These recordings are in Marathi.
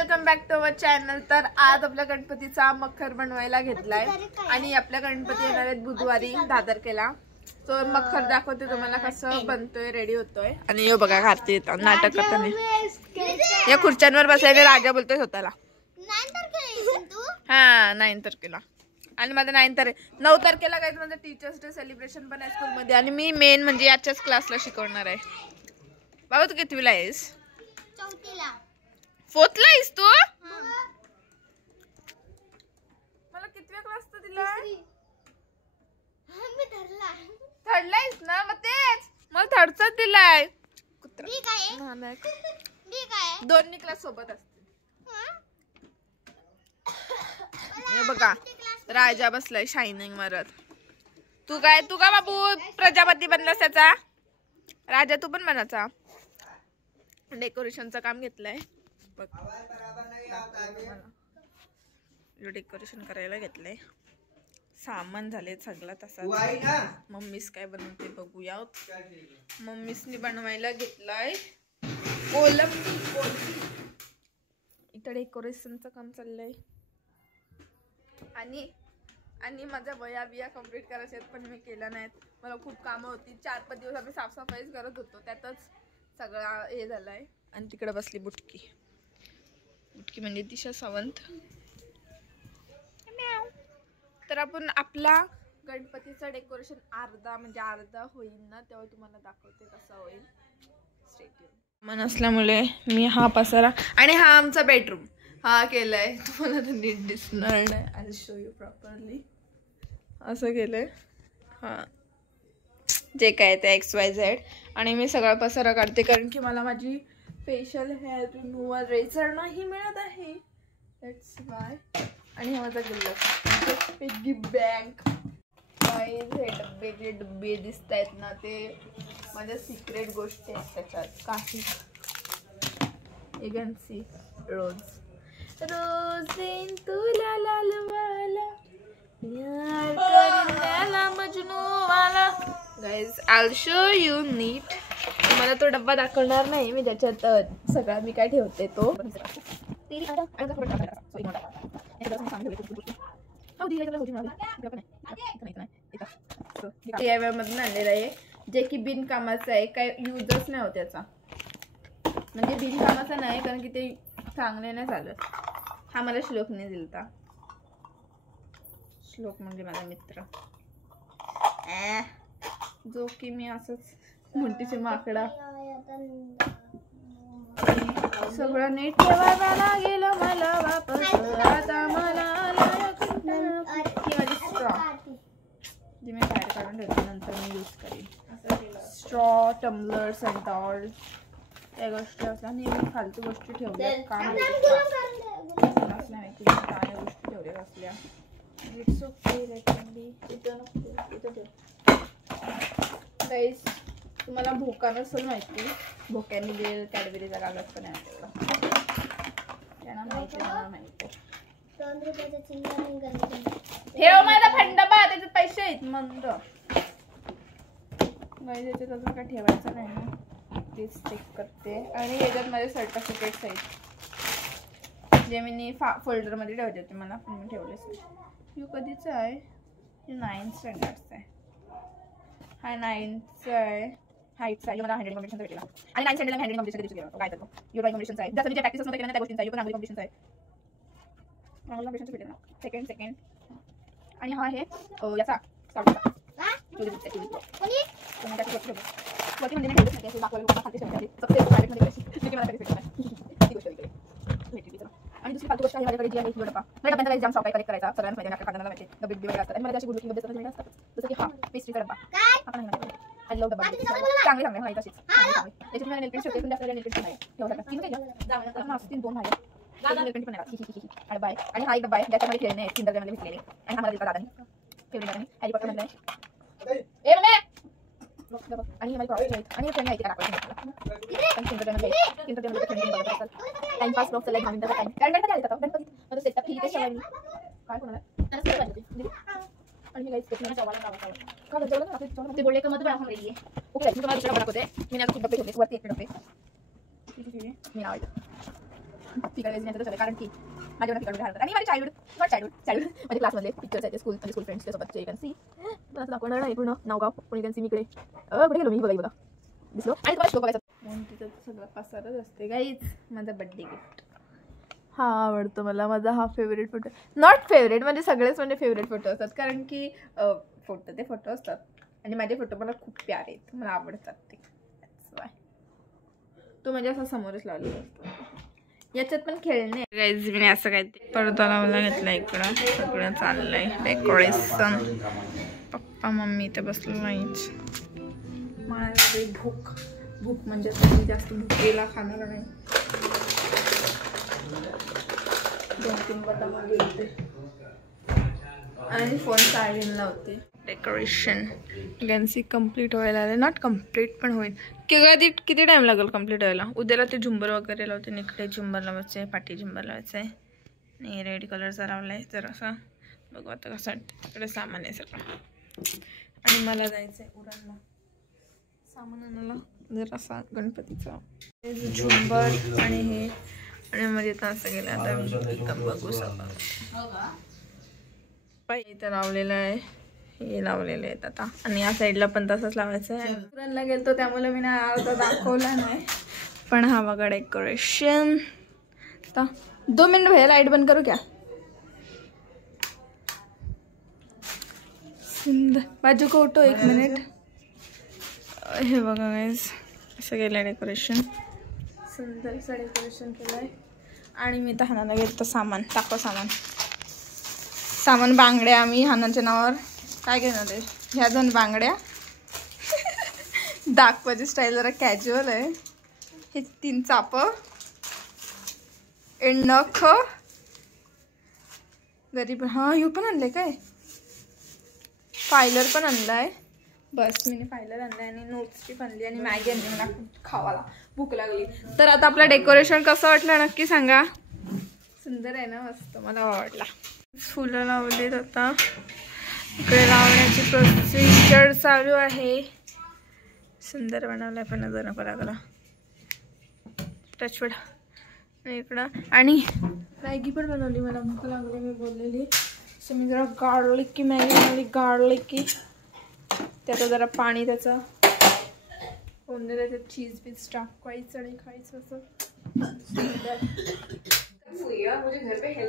Welcome back to our channel. तर आज आपल्या गणपतीचा मखर बनवायला घेतलाय आणि आपल्या गणपती येणार आहेत बुधवारी दादरकेला। तो मखर दाखवते तुम्हाला कसं बनतोय, रेडी होतोय। आणि यो बघा घालते नाटक करताना या खुर्च्यांवर बसलेले राजा बोलतोय स्वतःला। 9 तारखेला आणि माझं 9 तारखेला काय म्हणजे टीचर्स डे सेलिब्रेशन पण आहे स्कूल मध्ये आणि मी मेन म्हणजे याच्याच क्लासला शिकवणार आहे। बाबा तू कितवीला आहेस? चौथीला। 4th ला आहेस तू? मला कितव्या क्लासचा दिलाय? मी धरला। 3rd ला आहेस ना? मग तेच मला 3rd चा दिलाय। मी काय 2 क्लास सोबत असते। हे बघा राजा बसलाय शायनिंग मारत। तू का बाबू प्रजापती बनलास त्याचा? राजा तू पण बनाचा। डेकोरेशनचं काम घेतलंय बघ, डेकोरेशन करायला घेतलंय। सामान झाले सगळं तसा। मम्मीस काय बनवते बघूया। मम्मीसनी बनवायला घेतलाय कोलंबी। इथं डेकोरेशनचं काम चाललंय आणि माझ्या वया बिया कंप्लीट करायच्या आहेत पण मी केलं नाहीत। मला खूप कामं होती। 4-5 दिवस आम्ही साफसफाईच करत होतो, त्यातच सगळा हे झालाय। आणि तिकडे बसली बुटकी म्हणजे दिशा सावंत। तर आपण आपला गणपतीचं डेकोरेशन अर्धा होईल ना तेव्हा तुम्हाला दाखवते कसं होईल। मन असल्यामुळे मी हा पसारा आणि हा आमचा बेडरूम हा केलाय। तुम्हाला तर नीट दिसणार नाही। I show you properly. असं केलंय हा जे काय ते XYZ। आणि मी सगळा पसारा काढते कारण की मला माझी फेशियल हेअर रिमूव्हर रेझर नाही मिळत आहे, दॅट्स वाय। आणि हा माझा गुल्लक पिगी बँक। हे डब्बे दिसत आहेत ना, ते माझ्या सिक्रेट गोष्टी आहेत त्याच्यात काही। एगन्सी रोज दिन तुला लालवाला यार करण्याला मजनू वाला। Guys I will show you नीट। मला तो डब्बा दाखवणार नाही मी, ज्याच्यात सगळा मी काय ठेवते तो। मधून आणलेला आहे जे की बिनकामाचं आहे, काय युजच नाही होत त्याचा। म्हणजे बिनकामाचं नाही कारण की ते चांगले नाही चालत। हा मला श्लोकने दिलता। श्लोक म्हणजे माझा मित्र जो की मी असंच मुंटीचे माकडा सगळं नीट ठेवायला लागेल मला वापस। आता मला स्ट्रॉ जी मी बाहेर काढून ठेवते, नंतर मी यूज करेन। स्ट्रॉ टम्बलर्स अँड ऑल त्या गोष्टी असल्या नेहमी फालतू गोष्टी ठेवल्या काम माहिती काय गोष्टी ठेवल्या असल्या। इट्स ओके गाईस। तुम्हाला भोका नसेल माहिती, भोक्याने दिलेलं कॅडबरीचा कागद पण आहे तेवढा त्यांना माहिती आहे। ठेव माझा फंडबा, त्याचे पैसे आहेत मंद गाईस। याच्यात अजून काय ठेवायचं नाही ना, तेच चेक करते। आणि याच्यात माझे सर्टिफिकेट्स आहेत जे मी फोल्डर मध्ये ठेवते होते, मला पण मी ठेवलेच नाही। यू कधीचा आहे? 9th स्टँडर्डचा आहे। हा 9th आहे। हाईटचा आहे मला 100 कॉम्पिटिशन भेटला आणि 9th स्टँडर्डला 100 कॉम्पिटिशन दिवशी गेलो काय करतो यू ड्रॉइंग कॉम्पिटिशन आहे। जसं जे प्रॅक्टिस नव्हतं केलं ना त्या गोष्टींचा यू पण रांगोळी कॉम्पिटिशन आहे। रांगोळी कॉम्पिटिशन भेटला सेकंड आणि हा आहे याचा स्काउटचा कोणी त्याची गोष्ट ठेवली वरती म्हणजे नाही ठेवलं नाही दाखवायला खाते ठेवली फक्त प्रायव्हेट मध्ये पैसे मला ती गोष्ट भेटली। आणि दुसरी फालतू गोष्ट आहे माझ्याकडे जी आहे ही डब्बा। मला डब्यांचा एक्झाम शॉप कलेक्ट करायचा सगळ्यांना माहिती आहे, काढायला माहिती डबे बिबे असतात आणि मला त्याची गुडलुकिंग डबे सगळे असतात। जसं की हा पेस्ट्रीचा डब्बा आपण हॅलो डब्बा चांगले माहिती असेच त्याच्यात मला नेलपेंट ठेवते पण जास्त नेलपेंट नाही ठेवतात। 3 काय 2 आहे नेलपेंट पण आहे आणि बाय। आणि हा एक डब्बा आहे ज्याच्यामध्ये खेळणे आहेत किंडरमध्ये भेटलेले आणि हा मला दिला दादाने फेवरेट हॅरी पॉटर मधला ए मम्मी आणि माझी प्रॉडक्ट आहेत आणि फ्रेंड माहिती करा टाइम पास ब्लॉग चाललाय 10 मिनिटाचा टाइम कारण गणपती आले आता गणपती माझं सेटअप ठीक आहे सगळ्यांनी काय कोणाला आणि गाइस किती मला चावला का जेवलं ना ते बोलले का मत बनवून रही है ओके तुम्हाला दुसरा बनवते मी ना खूप डब्बे ठेवले वरती एक डब्बे मी नाव कारण की माझ्या फिकर आणि माझे चाइल्डहुड माझ्या क्लासमधले पिक्चर्स आहेत स्कूल म्हणजे स्कूल फ्रेंड्स त्यासोबतचे कॅन सी दाखवणार नाही पूर्ण नावगाव कोणी कॅन सी मी इकडे कुठे गेलो मी बघा दिसलो आणि तुम्हाला शो बघायचा तिथं सगळं पसारच असते गाईच. माझा बड्डे गिफ्ट हा आवडतो मला. माझा हा फेवरेट फोटो नॉट फेवरेट म्हणजे सगळेच म्हणजे फेवरेट फोटो असतात कारण की फोटो ते फोटो असतात आणि माझे फोटो मला खूप प्यारे आहेत मला आवडतात ते. तो म्हणजे असं समोरच लावलेला असतो. याच्यात पण खेळणे गाईज मी असं काय ते पडदा लावला घेतला इकडं सगळं चाललंय डेकोरेशन. पप्पा मम्मी इथे बसलं नाहीच. मला भूक भूक म्हणजे मी जास्त भुकेला खाणार नाही. 2-3 बदाम घेते आणि फोन सायलेंट लावते. डेकोरेशन गॅन्सी कम्प्लीट व्हायला आले. नॉट कम्प्लीट पण होईल किती टाइम लागेल कम्प्लीट व्हायला. उद्याला ते झुंबर वगैरे लावते. इकडे झुंबर लावायचं आहे पाठी झुंबर लावायचं आहे आणि रेड कलरचा लावला आहे जरासा. बघू आता कसं तिकडे सामान आहे सगळं आणि मला जायचं आहे उरणला सामान आणायला जरासा गणपतीचा झुंबर आणि हे आणि मध्ये तर असं गेलं. आता बघू सगळं इथं लावलेलं आहे हे लावलेले आहेत आता आणि या साईडला पण तसंच लावायचं आहे. उरणला गेलतो त्यामुळे मी अर्धा दाखवला नाही पण हा बघा डेकोरेशन. 2 मिनट भैया लाइट बंद करू क्या. सुंदर बाजू को उठो 1 मिनिट. हे बघा गाईज असं केलं डेकोरेशन. सुंदर असं डेकोरेशन केलं आहे आणि मी तर हानाला घेतो सामान टाको सामान बांगड्या. आम्ही हानाच्या नावावर काय घेणार आहे ह्या 2 बांगड्या. दाखवायची स्टाईल जरा कॅज्युअल आहे. हे 3 चाप नख गरीब हां ह्यू पण आणलंय काय. फायलर पण आणलाय. बस मी फायलर आणलाय आणि नोट्स पण आणली आणि मॅगी आणली मला खावाला भूक लागली. तर आता आपलं डेकोरेशन कसं वाटलं नक्की सांगा. सुंदर आहे ना मस्त मला आवडला. फुलं लावलीत आता इकडे लावण्याची प्रोसिजर चालू आहे. सुंदर बनवलाय पण नजर नको लागला टचवड इकडं. आणि मॅगी पण बनवली मला भूक लागली मी बोललेली सो मी जरा गार्लिक मॅगी बनवली. गार्लिक त्याचं जरा पाणी त्याचं कोणतं त्याच्यात चीज बीज टाकायचं आणि खायचं असं.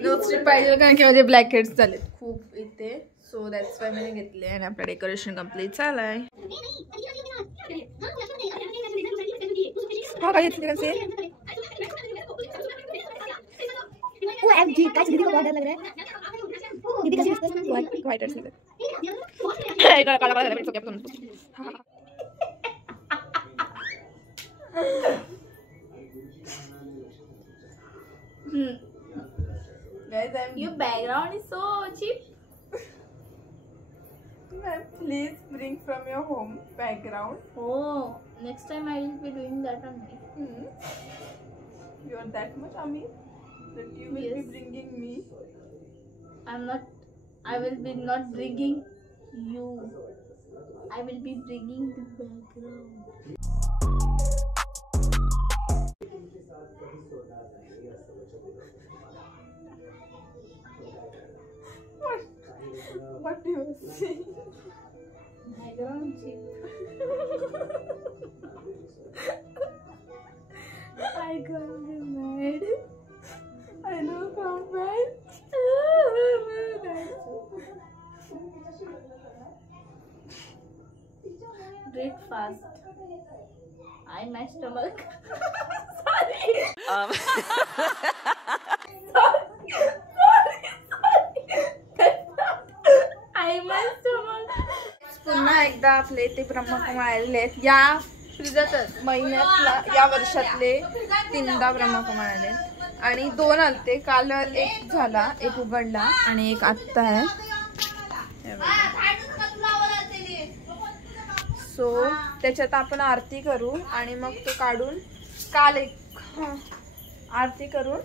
नोट्स पाहिजे कारण की माझे ब्लॅक हेड्स झालेत खूप इथे सो दॅट्स वाय मी घेतले आणि आपलं डेकोरेशन कम्प्लीट झालंय. हा काय घेतले कसे Guys, your background is so cheap. Please bring from your home background. Oh, next time I will be doing that only. You are that much Amir that you will be bringing me. I will be not bringing you. I will be bringing the background. What do you say? Background cheap. I can't be mad. I look how bad. Breathe fast. My stomach. Sorry. My stomach. पुन्हा एकदा आपले ते ब्रह्मकुमार आलेले आहेत या महिन्यातला या वर्षातले 3दा ब्रह्मकुमार आले आणि 2 आलते. काल एक झाला एक उघडला आणि एक आत्ता आहे. सो त्याच्यात आपण आरती करू आणि मग तो काढून काल एक आरती करून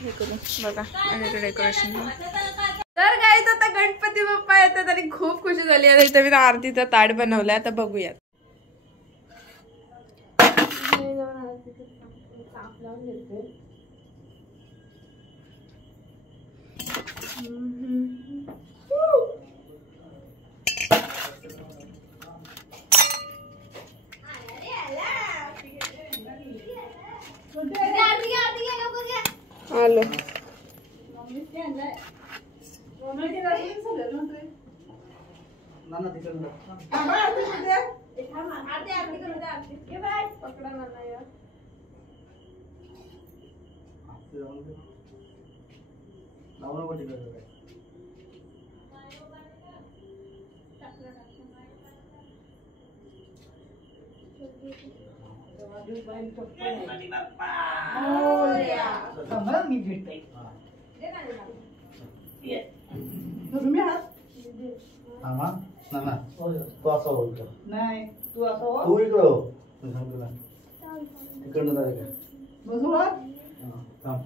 हे करू बघा आणि डेकोरेशन. तर गाईज आता गणपती बाप्पा येतात आणि खूप खुशी झाली आहे. इथे मी आरतीचा ताट बनवलाय आता बघूयात. आलो तू असा बोलतो नाही तू असं तू इकडं हो इकडनं जायचं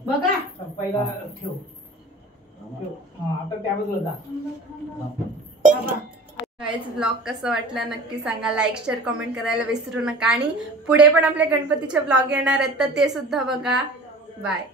बघा पहिला ठेव आता त्याबद्दल गाइस ब्लॉग कसं वाटलं नक्की सांगा. लाईक शेअर कमेंट करायला विसरू नका आणि पुढे पण आपले गणपतीचे ब्लॉग येणार आहेत तर ते सुद्धा बघा. बाय.